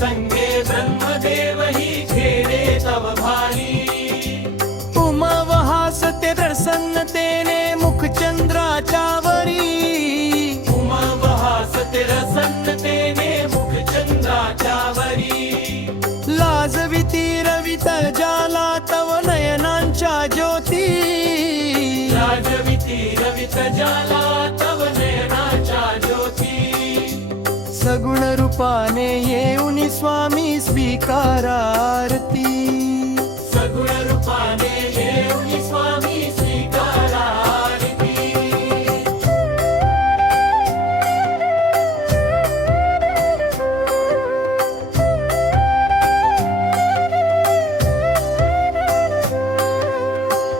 संगे ब्रह्मदेव ही घेरे तव भारी उमावहासते प्रसन्नतेने मुखचंद्राच्या वरी उमावहासते रसन्नतेने मुखचंद्राच्या वरी लाजविती रवित जाला तव नयनांच्या ज्योती राजविती रवित जाला तव नयनाच्या ज्योती सगुण रूपाने येऊन स्वामी स्वीकारा आरती सगुण रूपाने येऊन स्वामी स्वीकारा आरती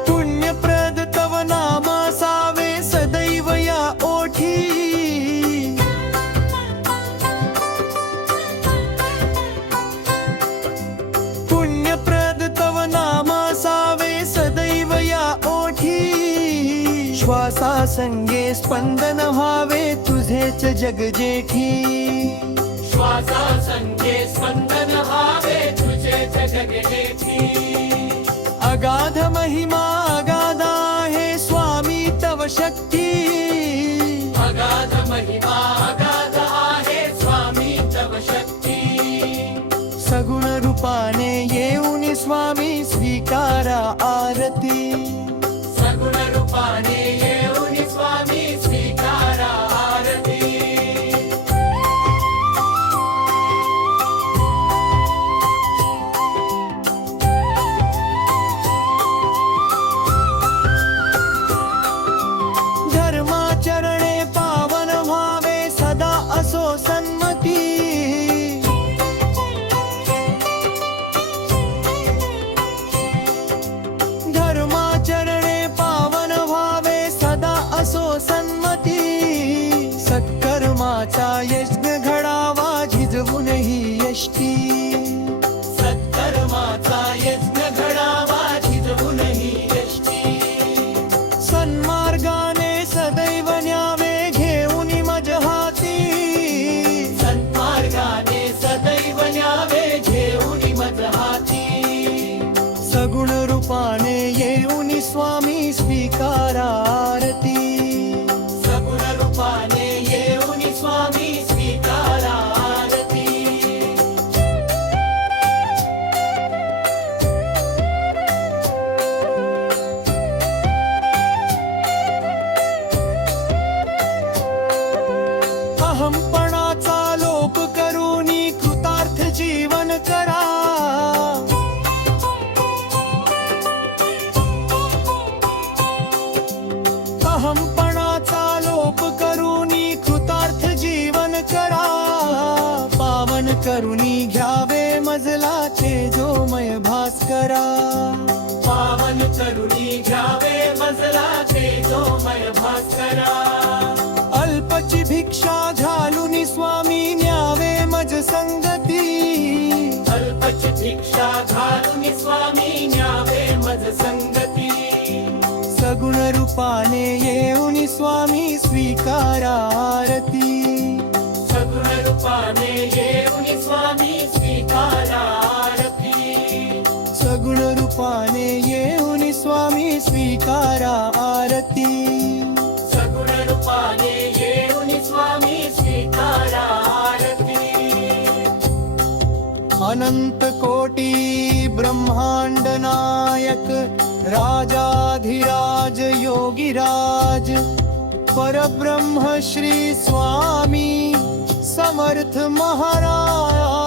पुण्यप्रद तव नाम असावे सदैव या ओठी पुण्यप्रद तव नाम असावे सदैव या ओठी श्वासा संगे स्पंदन व्हावे तुझेच जग जेठी श्वासा संगे स्पंदन व्हावे तुझेच जग जेठी अगाध महिमा अगाध आहे स्वामी तव शक्ती अगाध महिमा अगाध आहे स्वामी तव शक्ती सगुण रूपाने येऊन स्वामी स्वीकारा आरती सगुण रूपाने येऊन स्वामी स्वीकारा आरती धर्माचरणे पावन व्हावे सदा असो सन्मती धर्माचरणे पावन व्हावे सदा असो सन्मती सत्कर्माचा यज्ञ घडावा झिजवून ही यष्टी सत्कर्माचा यज्ञ घडावा झिजवून ही यष्टी सन्मार्गाने सदैव न्यावे घेऊन मज हाती सन्मार्गाने सदैव न्यावे घेऊन मज हाती सगुण रूपाने येऊन स्वामी स्वीकारा आरती सगुण रूपाने येऊन स्वामी स्वीकारा आरती अहंपणाचा लोप करूनी कृतार्थ जीवन करा अहंपणाचा लोप करूनी कृतार्थ जीवन करा पावन करूनी घ्यावे मजला तेजोमय भास्करा पावन करुणी घ्यावे मजला तेजोमय भास्करा अल्पची भिक्षा घालून स्वामी न्यावे मज संगती अल्पच भिक्षा घालून स्वामी न्यावे मज संगती सगुण रूपाने येऊन स्वामी स्वीकारा आरती सगुण रूपाने येऊन स्वामी स्वीकारा आरती सगुण रूपाने येऊन स्वामी स्वीकारा आरती सगुण रूपाने येऊन स्वामी स्वीकारा आरती अनंत कोटी ब्रह्मांड नायक राजाधिराज योगीराज परब्रह्म श्री स्वामी समर्थ महाराज